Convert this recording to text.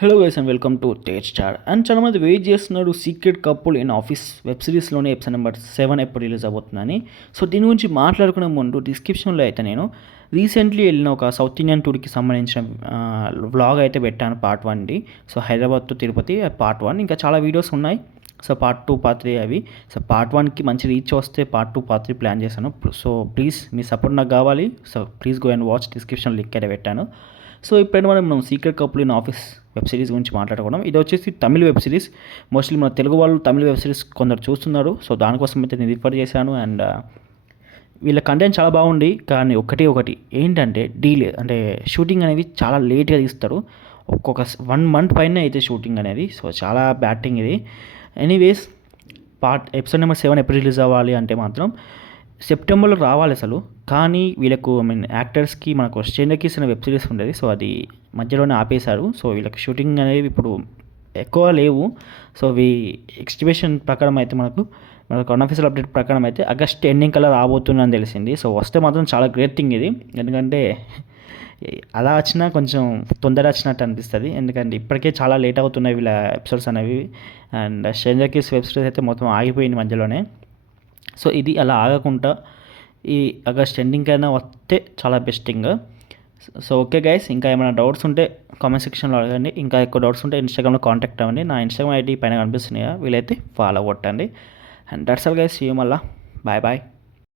Hello guys and welcome to Tej star. And చాలామంది wait చేస్తున్నారు secret couple in office web సిరీస్లోనే episode number 7 ఎప్పుడు release అవుతుందని. So దీని గురించి మాట్లాడుకునే ముందు డిస్క్రిప్షన్లో అయితే నేను రీసెంట్లీ వెళ్ళిన ఒక సౌత్ ఇండియన్ టూర్కి సంబంధించిన వ్లాగ్ అయితే పెట్టాను, పార్ట్ 1ది. So Hyderabad to Tirupati part 1, ఇంకా చాలా వీడియోస్ ఉన్నాయి. సో పార్ట్ 2, పార్ట్ 3 అవి. సో పార్ట్ 1కి మంచి రీచ్ వస్తే పార్ట్ 2, పార్ట్ 3 ప్లాన్ చేశాను. సో ప్లీజ్ మీ సపోర్ట్ నాకు కావాలి. So please go and watch, description link అయితే పెట్టాను. సో ఇప్పుడైనా మనం secret couple in office web series గురించి మాట్లాడుకోవడం. ఇది వచ్చేసి తమిళ వెబ్ సిరీస్. మోస్ట్లీ మన తెలుగు వాళ్ళు తమిళ వెబ్ సిరీస్ కొందరు చూస్తున్నారు. సో దానికోసం అయితే నేను రిఫర్ చేశాను. అండ్ వీళ్ళ కంటెంట్ చాలా బాగుంది. కానీ ఒకటి ఏంటంటే డీలే, అంటే షూటింగ్ అనేది చాలా లేట్గా తీస్తారు. ఒక్కొక్క 1 మంత్ పైన అయితే షూటింగ్ అనేది. సో చాలా బ్యాడ్ థింగ్ ఇది. ఎనీవేస్ ఎపిసోడ్ నెంబర్ 7 ఎప్పుడు రిలీజ్ అవ్వాలి అంటే మాత్రం సెప్టెంబర్లో రావాలి అసలు. కానీ వీళ్ళకు యాక్టర్స్కి మనకు స్ట్రేంజర్ కిస్ అనే వెబ్ సిరీస్ ఉండేది. సో అది మధ్యలోనే ఆపేశారు. సో వీళ్ళకి షూటింగ్ అనేవి ఇప్పుడు ఎక్కువ లేవు. సో ఎక్స్టిబేషన్ ప్రకారం అయితే మనకు అన్అఫీషియల్ అప్డేట్ ప్రకారం అయితే ఆగస్ట్ ఎండింగ్ కల్లా రాబోతుందని తెలిసింది. సో వస్తే మాత్రం చాలా గ్రేట్ థింగ్ ఇది. ఎందుకంటే అలా వచ్చినా కొంచెం తొందర వచ్చినట్టు అనిపిస్తుంది. ఎందుకంటే ఇప్పటికే చాలా లేట్ అవుతున్నాయి వీళ్ళ ఎపిసోడ్స్ అనేవి. And stranger kiss web series అయితే మొత్తం ఆగిపోయింది మధ్యలోనే. సో ఇది అలా ఆగకుండా ఈ ఆగస్ట్ ఎండింగ్ అయినా వస్తే చాలా బెస్టింగ్. సో ఓకే గైస్, ఇంకా ఏమైనా డౌట్స్ ఉంటే కామెంట్ సెక్షన్లో అడగండి. ఇంకా ఎక్కువ డౌట్స్ ఉంటే ఇన్స్టాగ్రామ్లో కాంటాక్ట్ అవ్వండి. నా ఇన్స్టాగ్రామ్ ఐడి పైన కనిపిస్తున్నాయా, వీలైతే ఫాలో కొట్టండి. And that's all guys, see you మళ్ళా. Bye bye.